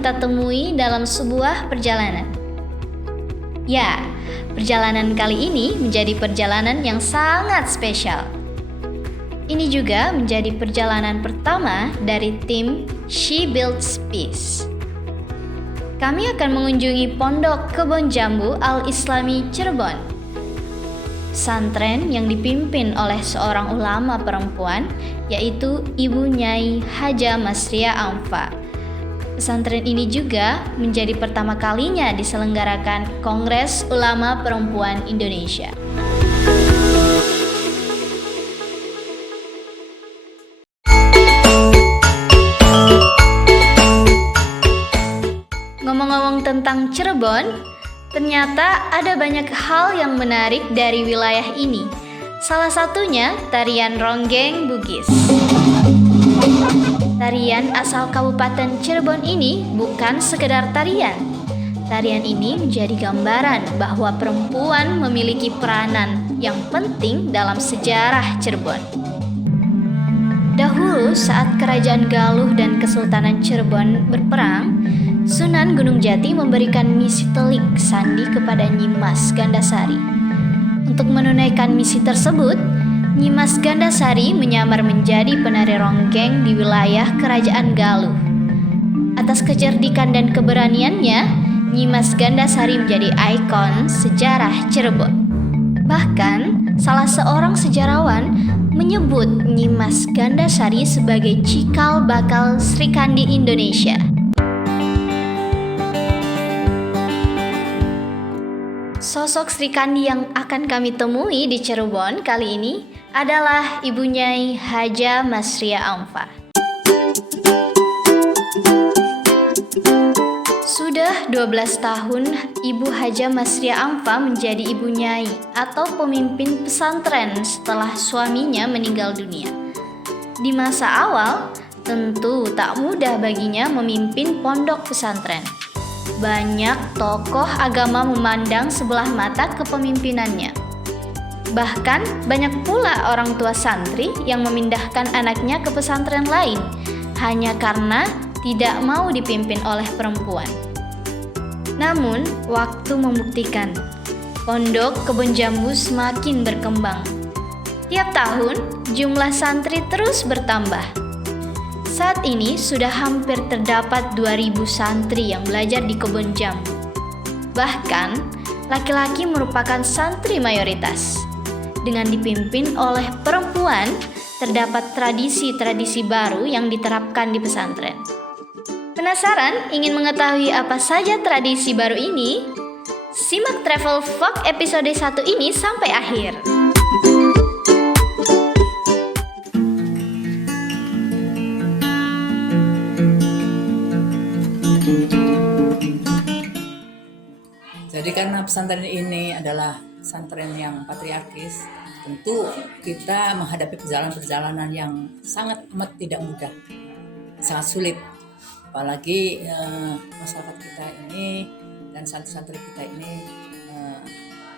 kita temui dalam sebuah perjalanan. Ya, perjalanan kali ini menjadi perjalanan yang sangat spesial. Ini juga menjadi perjalanan pertama dari tim She Builds Peace. Kami akan mengunjungi Pondok Kebon Jambu Al-Islami Cirebon. Pesantren yang dipimpin oleh seorang ulama perempuan, yaitu Ibu Nyai Haja Masriah Amfa. Pesantren ini juga menjadi pertama kalinya diselenggarakan Kongres Ulama Perempuan Indonesia. Ngomong-ngomong tentang Cirebon, ternyata ada banyak hal yang menarik dari wilayah ini. Salah satunya tarian Ronggeng Bugis. Tarian asal Kabupaten Cirebon ini bukan sekedar tarian. Tarian ini menjadi gambaran bahwa perempuan memiliki peranan yang penting dalam sejarah Cirebon. Dahulu saat Kerajaan Galuh dan Kesultanan Cirebon berperang, Sunan Gunung Jati memberikan misi telik sandi kepada Nyimas Gandasari. Untuk menunaikan misi tersebut, Nyimas Gandasari menyamar menjadi penari ronggeng di wilayah Kerajaan Galuh. Atas kecerdikan dan keberaniannya, Nyimas Gandasari menjadi ikon sejarah Cirebon. Bahkan, salah seorang sejarawan menyebut Nyimas Gandasari sebagai cikal bakal Srikandi Indonesia. Sosok Srikandi yang akan kami temui di Cirebon kali ini adalah Ibu Nyai Haja Masriah Amfa. Sudah 12 tahun Ibu Haja Masriah Amfa menjadi Ibu Nyai atau pemimpin pesantren setelah suaminya meninggal dunia. Di masa awal, tentu tak mudah baginya memimpin pondok pesantren. Banyak tokoh agama memandang sebelah mata kepemimpinannya. Bahkan banyak pula orang tua santri yang memindahkan anaknya ke pesantren lain hanya karena tidak mau dipimpin oleh perempuan. Namun, waktu membuktikan, Pondok Kebon Jambu semakin berkembang. Tiap tahun, jumlah santri terus bertambah. Saat ini sudah hampir terdapat 2.000 santri yang belajar di Kebon Jambu. Bahkan, laki-laki merupakan santri mayoritas. Dengan dipimpin oleh perempuan, terdapat tradisi-tradisi baru yang diterapkan di pesantren. Penasaran ingin mengetahui apa saja tradisi baru ini? Simak Travel Vlog episode 1 ini sampai akhir. Jadi karena pesantren ini adalah pesantren yang patriarkis, tentu kita menghadapi perjalanan-perjalanan yang sangat amat tidak mudah, sangat sulit. Apalagi masyarakat kita ini dan santri-santri kita ini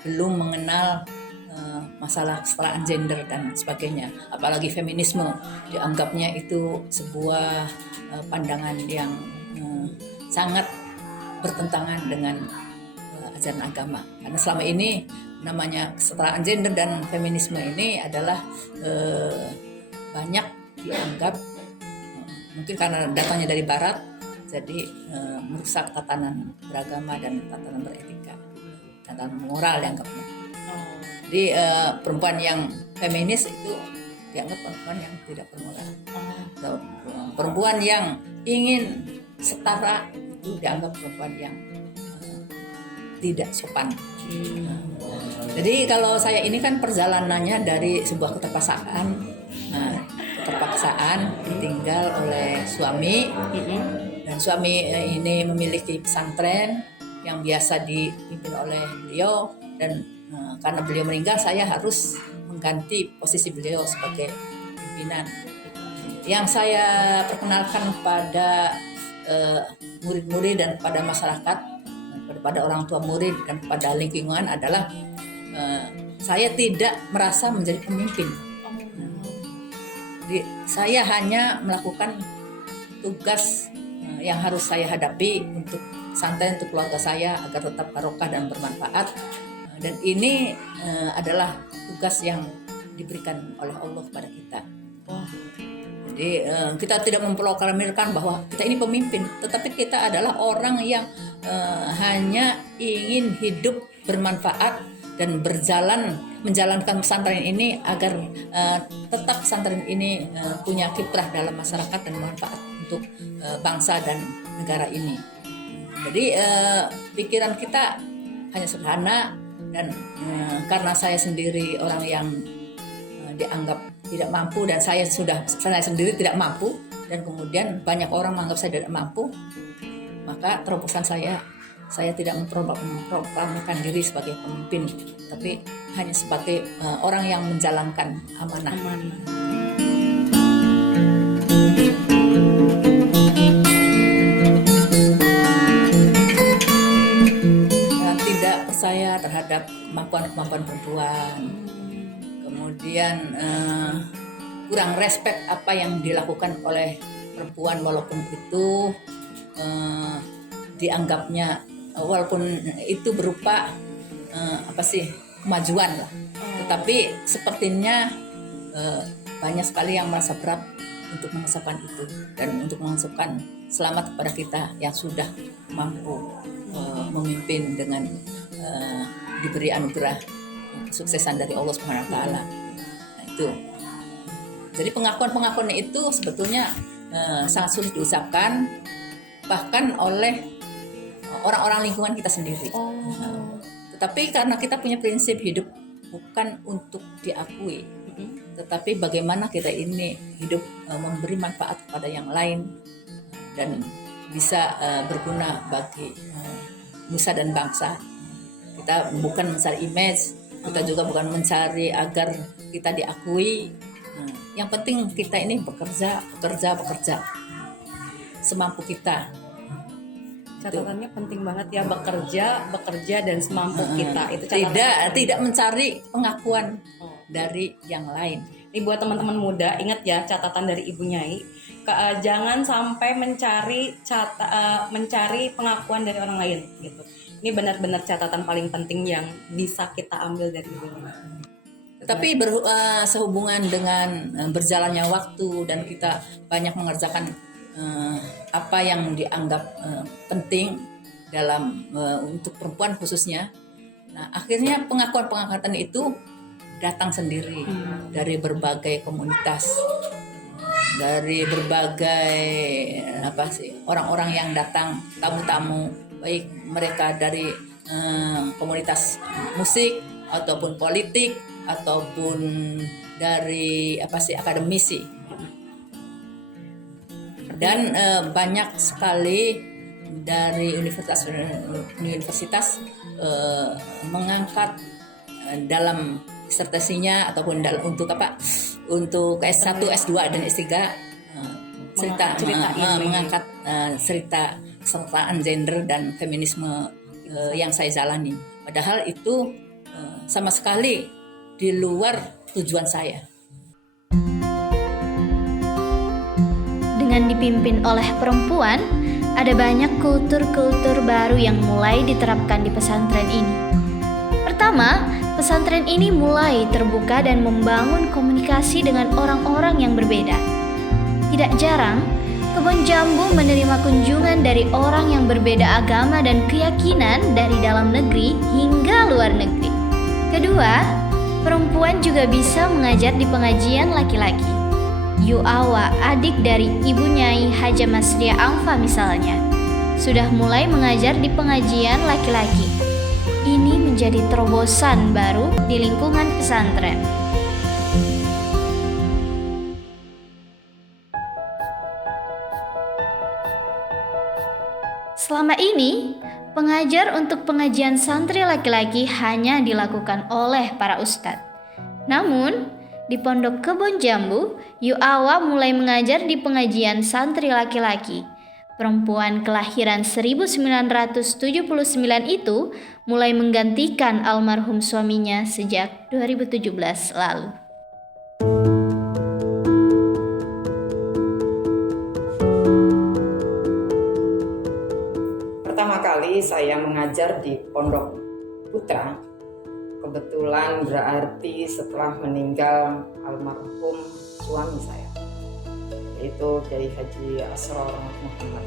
belum mengenal masalah kesetaraan gender dan sebagainya. Apalagi feminisme dianggapnya itu sebuah pandangan yang sangat bertentangan dengan ajaran agama. Karena selama ini namanya kesetaraan gender dan feminisme ini adalah banyak dianggap mungkin karena datangnya dari barat, jadi merusak tatanan beragama dan tatanan beretika, tatanan moral dianggapnya. Jadi perempuan yang feminis itu dianggap perempuan yang tidak bermoral. Perempuan yang ingin setara itu dianggap perempuan yang tidak sopan. Jadi kalau saya ini kan perjalanannya dari sebuah keterpaksaan ditinggal oleh suami, dan suami ini memiliki pesantren yang biasa dipimpin oleh beliau, dan karena beliau meninggal saya harus mengganti posisi beliau sebagai pimpinan. Yang saya perkenalkan pada murid-murid dan pada masyarakat, kepada orang tua murid dan kepada lingkungan adalah saya tidak merasa menjadi pemimpin. Jadi saya hanya melakukan tugas yang harus saya hadapi untuk pesantren, untuk keluarga saya agar tetap barokah dan bermanfaat. Dan ini adalah tugas yang diberikan oleh Allah kepada kita. Jadi kita tidak memproklamirkan bahwa kita ini pemimpin, tetapi kita adalah orang yang hanya ingin hidup bermanfaat dan menjalankan pesantren ini agar tetap pesantren ini punya kiprah dalam masyarakat dan manfaat untuk bangsa dan negara ini. Jadi pikiran kita hanya sederhana, dan karena saya sendiri orang yang dianggap tidak mampu, dan saya sendiri tidak mampu, dan kemudian banyak orang menganggap saya tidak mampu, maka terobosan saya tidak memproklamirkan diri sebagai pemimpin, tapi hanya sebagai orang yang menjalankan amanah. Tidak percaya terhadap kemampuan perempuan, kemudian kurang respect apa yang dilakukan oleh perempuan, walaupun itu dianggapnya, walaupun itu berupa kemajuan lah, tetapi sepertinya banyak sekali yang merasa berat untuk mengesahkan itu dan untuk mengesahkan selamat kepada kita yang sudah mampu memimpin dengan diberi anugerah kesuksesan dari Allah Subhanahu wa taala. Nah, itu. Jadi pengakuan itu sebetulnya sangat sulit diucapkan, bahkan oleh orang-orang lingkungan kita sendiri. Tetapi karena kita punya prinsip hidup bukan untuk diakui, tetapi bagaimana kita ini hidup memberi manfaat kepada yang lain dan bisa berguna bagi nusa dan bangsa. Kita bukan mencari image, kita juga bukan mencari agar kita diakui. Yang penting kita ini bekerja semampu kita. Catatannya penting banget ya, bekerja dan semampu kita. Itu tidak mencari pengakuan dari yang lain. Ini buat teman-teman muda, ingat ya catatan dari Ibu Nyai, jangan sampai mencari pengakuan dari orang lain gitu. Ini benar-benar catatan paling penting yang bisa kita ambil dari Ibu Nyai. Tapi sehubungan dengan berjalannya waktu dan kita banyak mengerjakan apa yang dianggap penting dalam untuk perempuan khususnya. Nah, akhirnya pengakuan itu datang sendiri dari berbagai komunitas, dari berbagai orang-orang yang datang, tamu-tamu, baik mereka dari komunitas musik ataupun politik ataupun dari akademisi. Dan banyak sekali dari universitas mengangkat dalam disertasinya ataupun untuk S1, S2 dan S3 mengangkat cerita kesetaraan gender dan feminisme yang saya jalani. Padahal itu sama sekali di luar tujuan saya. Dengan dipimpin oleh perempuan, ada banyak kultur-kultur baru yang mulai diterapkan di pesantren ini. Pertama, pesantren ini mulai terbuka dan membangun komunikasi dengan orang-orang yang berbeda. Tidak jarang, kebun jambu menerima kunjungan dari orang yang berbeda agama dan keyakinan dari dalam negeri hingga luar negeri. Kedua, perempuan juga bisa mengajar di pengajian laki-laki. Yu'awa, adik dari Ibu Nyai Haja Masriah Angfa misalnya, sudah mulai mengajar di pengajian laki-laki. Ini menjadi terobosan baru di lingkungan pesantren. Selama ini, pengajar untuk pengajian santri laki-laki hanya dilakukan oleh para ustadz. Namun, di Pondok Kebun Jambu, Yu'awa mulai mengajar di pengajian santri laki-laki. Perempuan kelahiran 1979 itu mulai menggantikan almarhum suaminya sejak 2017 lalu. mengajar di Pondok Putra. Kebetulan berarti setelah meninggal almarhum suami saya, yaitu Kiai Haji Asror Muhammad.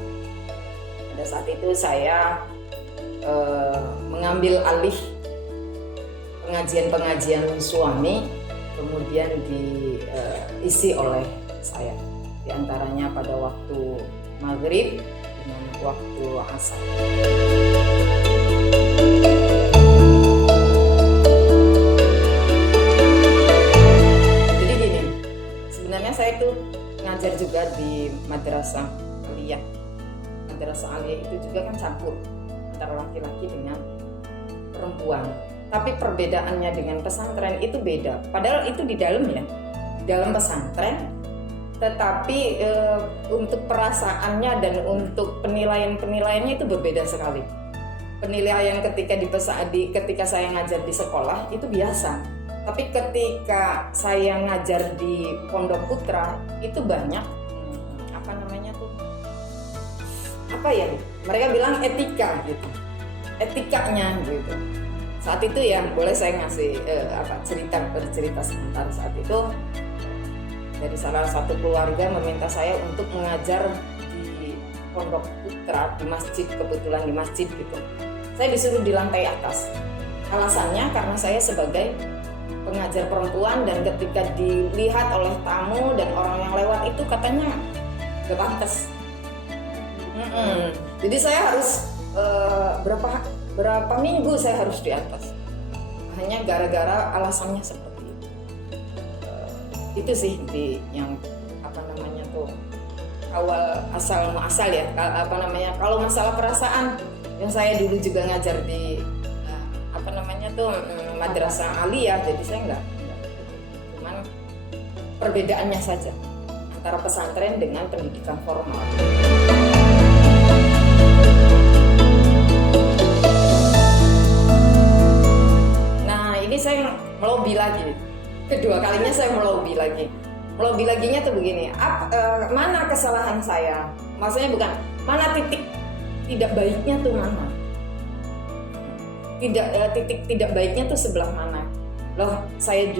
Pada saat itu saya mengambil alih pengajian-pengajian suami, kemudian diisi oleh saya, di antaranya pada waktu maghrib dengan waktu asar. Jadi gini, sebenarnya saya itu ngajar juga di madrasah aliyah. Madrasah aliyah itu juga kan campur antara laki-laki dengan perempuan. Tapi perbedaannya dengan pesantren itu beda. Padahal itu di dalam ya, dalam pesantren. Tetapi untuk perasaannya dan untuk penilaian-penilaiannya itu berbeda sekali. Penilaian ketika saya ngajar di sekolah itu biasa. Tapi ketika saya ngajar di Pondok Putra itu banyak mereka bilang etika gitu. Etikanya gitu. Saat itu ya boleh saya ngasih bercerita sebentar. Saat itu dari salah satu keluarga meminta saya untuk mengajar di Pondok Putra, di masjid, kebetulan di masjid gitu. Saya disuruh di lantai atas. Alasannya karena saya sebagai pengajar perempuan dan ketika dilihat oleh tamu dan orang yang lewat itu katanya gak pantas. Jadi saya harus berapa minggu saya harus di atas, hanya gara-gara alasannya seperti itu. Itu sih yang awal asal muasal ya. Kalau masalah perasaan yang saya dulu juga ngajar di madrasah aliyah, jadi saya enggak, cuman perbedaannya saja antara pesantren dengan pendidikan formal. Saya melobi lagi, kedua kalinya saya melobi lagi. Melobi laginya tuh begini, mana kesalahan saya? Maksudnya bukan mana titik tidak baiknya tuh mana? Titik tidak baiknya tuh sebelah mana? Loh, saya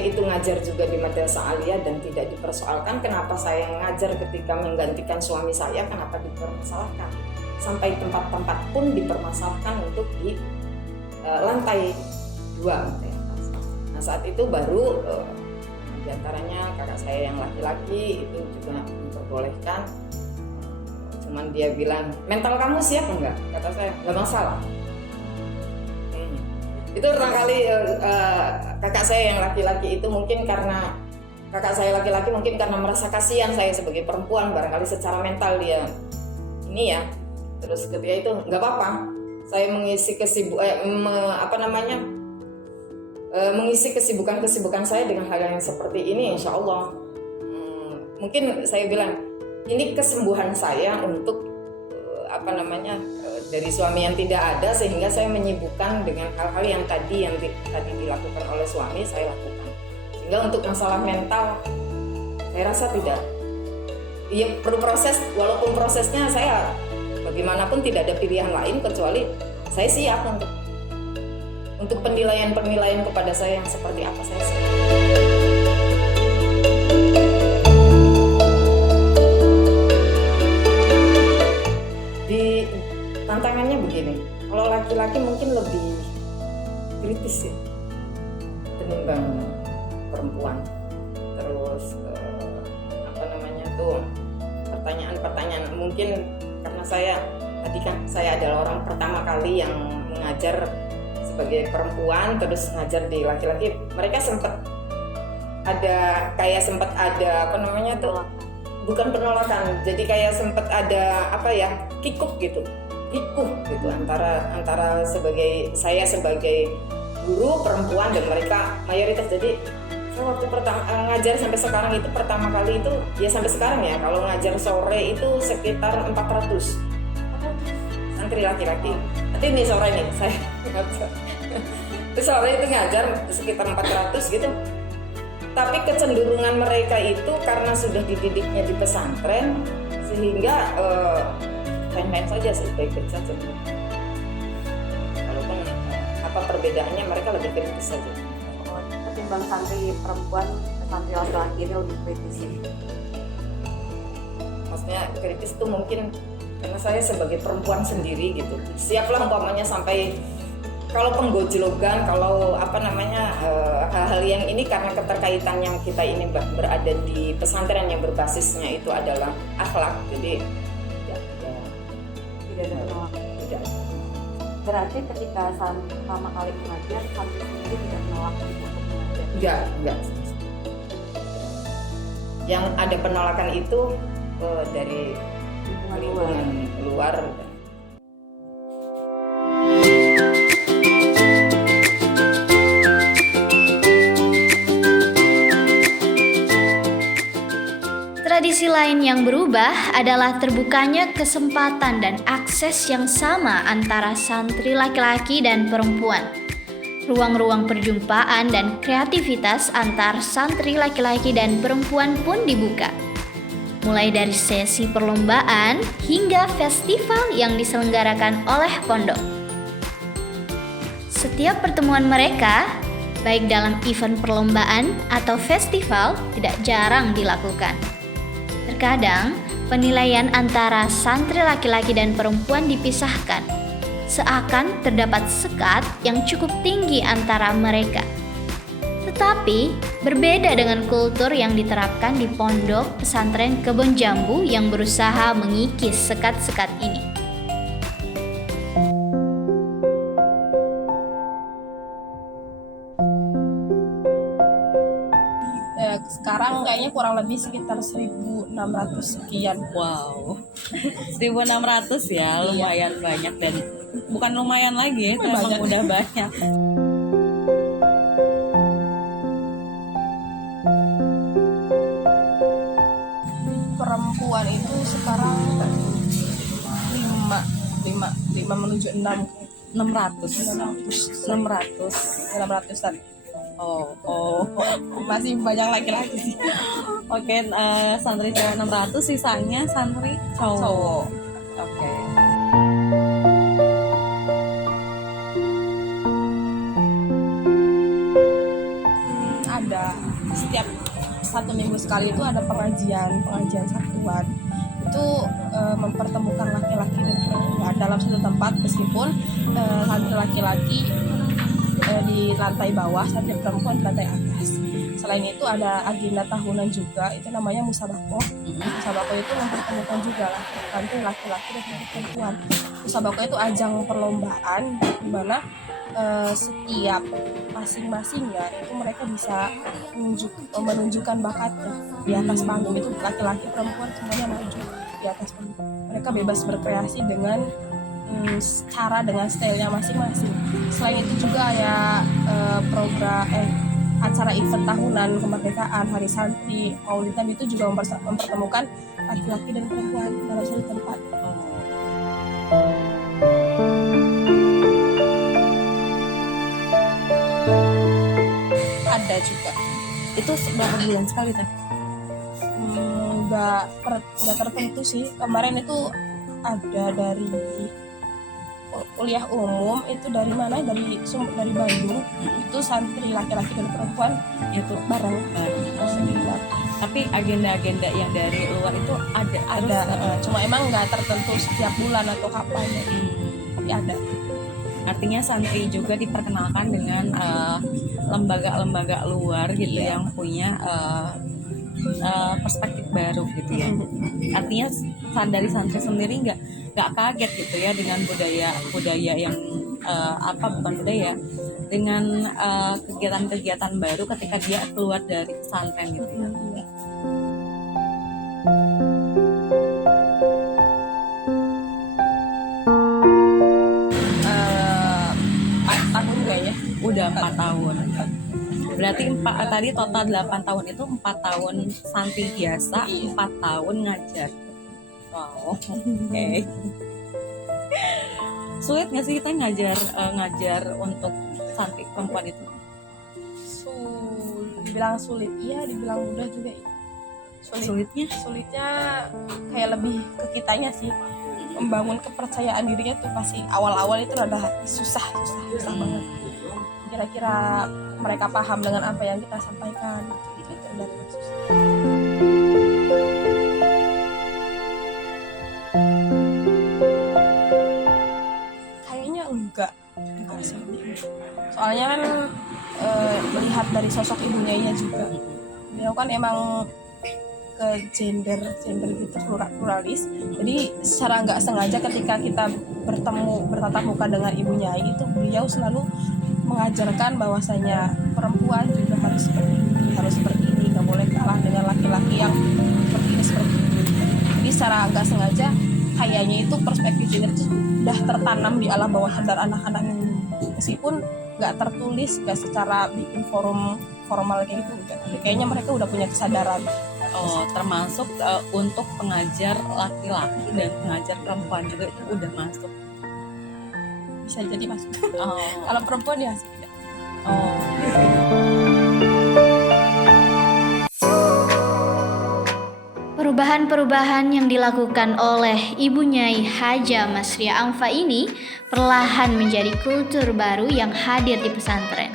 itu ngajar juga di madrasah aliyah dan tidak dipersoalkan. Kenapa saya ngajar ketika menggantikan suami saya? Kenapa dipermasalahkan? Sampai tempat-tempat pun dipermasalahkan untuk di lantai 2. Nah saat itu baru diantaranya kakak saya yang laki-laki itu juga memperbolehkan. Cuman dia bilang, mental kamu siap enggak? Kata saya, enggak masalah. Itu pertama kali kakak saya yang laki-laki itu mungkin karena kakak saya laki-laki mungkin karena merasa kasihan saya sebagai perempuan, barangkali secara mental dia ini ya. Terus ketika itu enggak apa-apa. Saya mengisi mengisi kesibukan saya dengan hal yang seperti ini, insya Allah. Mungkin saya bilang ini kesembuhan saya untuk dari suami yang tidak ada, sehingga saya menyibukkan dengan hal-hal yang tadi dilakukan oleh suami saya lakukan. Sehingga untuk masalah mental saya rasa tidak. Iya perlu proses, walaupun prosesnya saya bagaimanapun tidak ada pilihan lain kecuali saya siap untuk penilaian kepada saya yang seperti apa saya siap. Di tantangannya begini, kalau laki-laki mungkin lebih kritis ya ketimbang perempuan. Terus pertanyaan mungkin karena saya adalah orang pertama kali yang mengajar sebagai perempuan terus ngajar di laki-laki. Mereka sempat ada bukan penolakan, jadi kayak sempat ada kikuh gitu antara saya sebagai guru perempuan dan mereka mayoritas. Jadi saya waktu pertama ngajar sampai sekarang itu pertama kali itu ya sampai sekarang ya, kalau ngajar sore itu sekitar 400 santri laki-laki. Nanti nih sore nih saya sore itu ngajar sekitar 400 gitu. Tapi kecenderungan mereka itu karena sudah dididiknya di pesantren sehingga main-main saja sih, baik-baik saja. perbedaannya mereka lebih kritis saja. Ketimbang santri perempuan, santri laki-laki ini lebih kritis sih. Maksudnya kritis itu mungkin karena saya sebagai perempuan sendiri gitu, siaplah umpamanya sampai kalau penggojlogan, kalau hal-hal yang ini karena keterkaitan yang kita ini berada di pesantren yang berbasisnya itu adalah akhlak, jadi Tidak ada penolakan. tidak. Berarti ketika pertama kali mengajar, santri sendiri tidak menolak untuk mengajar. Enggak. Yang ada penolakan itu dari lingkungan luar. Tradisi lain yang berubah adalah terbukanya kesempatan dan akses yang sama antara santri laki-laki dan perempuan. Ruang-ruang perjumpaan dan kreativitas antar santri laki-laki dan perempuan pun dibuka. Mulai dari sesi perlombaan hingga festival yang diselenggarakan oleh pondok. Setiap pertemuan mereka, baik dalam event perlombaan atau festival, tidak jarang dilakukan. Terkadang, penilaian antara santri laki-laki dan perempuan dipisahkan, seakan terdapat sekat yang cukup tinggi antara mereka. Tetapi, berbeda dengan kultur yang diterapkan di pondok pesantren Kebon Jambu yang berusaha mengikis sekat-sekat ini. Sekarang kayaknya kurang lebih sekitar 1.600 sekian. Wow, 1.600 ya, lumayan banyak dan bukan lumayan lagi ya, memang udah banyak. Perempuan itu sekarang 5 menuju 600-an. Oh. Masih banyak laki-laki sih. Oke, santri cewek 600, sisanya santri cowok. Oke. Ada setiap 1 minggu sekali itu ada pengajian satuan. Itu mempertemukan laki-laki dan perempuan dalam satu tempat, meskipun santri laki-laki di lantai bawah, santri perempuan di lantai atas. Selain itu ada agenda tahunan juga, itu namanya musabakoh. Musabakoh itu mempertemukan juga santri laki-laki dan santri perempuan. Musabakoh itu ajang perlombaan di mana setiap masing-masingnya itu mereka bisa menunjukkan bakatnya di atas panggung. Itu laki-laki perempuan semuanya maju di atas panggung. Mereka bebas berkreasi dengan cara dengan stylenya masing-masing. Selain itu juga ya acara event tahunan kemerdekaan, hari santri, maulidan itu juga mempertemukan laki-laki dan perempuan dalam satu tempat. Ada juga. Itu berapa bulan sekali kan? Nggak tertentu sih. Kemarin itu ada dari kuliah umum, itu dari mana, dari Bandung. Itu santri laki-laki dan perempuan Itu bareng. tapi agenda-agenda yang dari luar itu ada. Cuma emang nggak tertentu setiap bulan atau kapan ya. Tapi ada. Artinya santri juga diperkenalkan dengan lembaga-lembaga luar gitu yang punya perspektif baru gitu ya. Artinya dari santri sendiri nggak kaget gitu ya dengan budaya yang bukan budaya, dengan kegiatan-kegiatan baru ketika dia keluar dari pesantren gitu ya. Tahun kayaknya. Udah 4 tahun. Berarti tadi total 8 tahun itu 4 tahun santri biasa, 4 tahun ngajar. Wow, oke. Sulit nggak sih kita ngajar untuk santri perempuan itu? Dibilang sulit, iya, dibilang mudah juga. Sulitnya kayak lebih ke kitanya sih, membangun kepercayaan dirinya tuh pasti awal-awal itu rada susah banget. kira-kira mereka paham dengan apa yang kita sampaikan gitu dari Yesus. Kayaknya enggak seperti itu. Soalnya kan melihat dari sosok ibunya juga, beliau kan emang ke gender gitu pluralis. Jadi secara nggak sengaja ketika kita bertatap muka dengan ibunya itu, beliau selalu mengajarkan bahwasanya perempuan juga harus seperti ini, nggak boleh kalah dengan laki-laki yang seperti ini. Jadi secara nggak sengaja kayaknya itu perspektif gender itu sudah tertanam di alam bawah sadar anak-anak ini, meskipun nggak tertulis, nggak secara bikin formal kayak gitu, tapi kayaknya mereka udah punya kesadaran. Termasuk untuk pengajar laki-laki dan pengajar perempuan juga itu udah masuk. Bisa jadi masuk. Kalau perempuan ya tidak. Perubahan-perubahan yang dilakukan oleh Ibu Nyai Haja Masria Angfa ini perlahan menjadi kultur baru yang hadir di pesantren.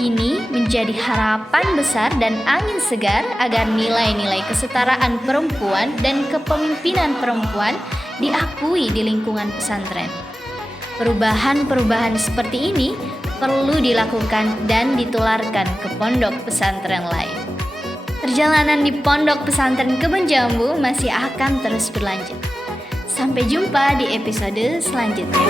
Ini menjadi harapan besar dan angin segar agar nilai-nilai kesetaraan perempuan dan kepemimpinan perempuan diakui di lingkungan pesantren. Perubahan-perubahan seperti ini perlu dilakukan dan ditularkan ke pondok pesantren lain. Perjalanan di pondok pesantren Kebon Jambu masih akan terus berlanjut. Sampai jumpa di episode selanjutnya.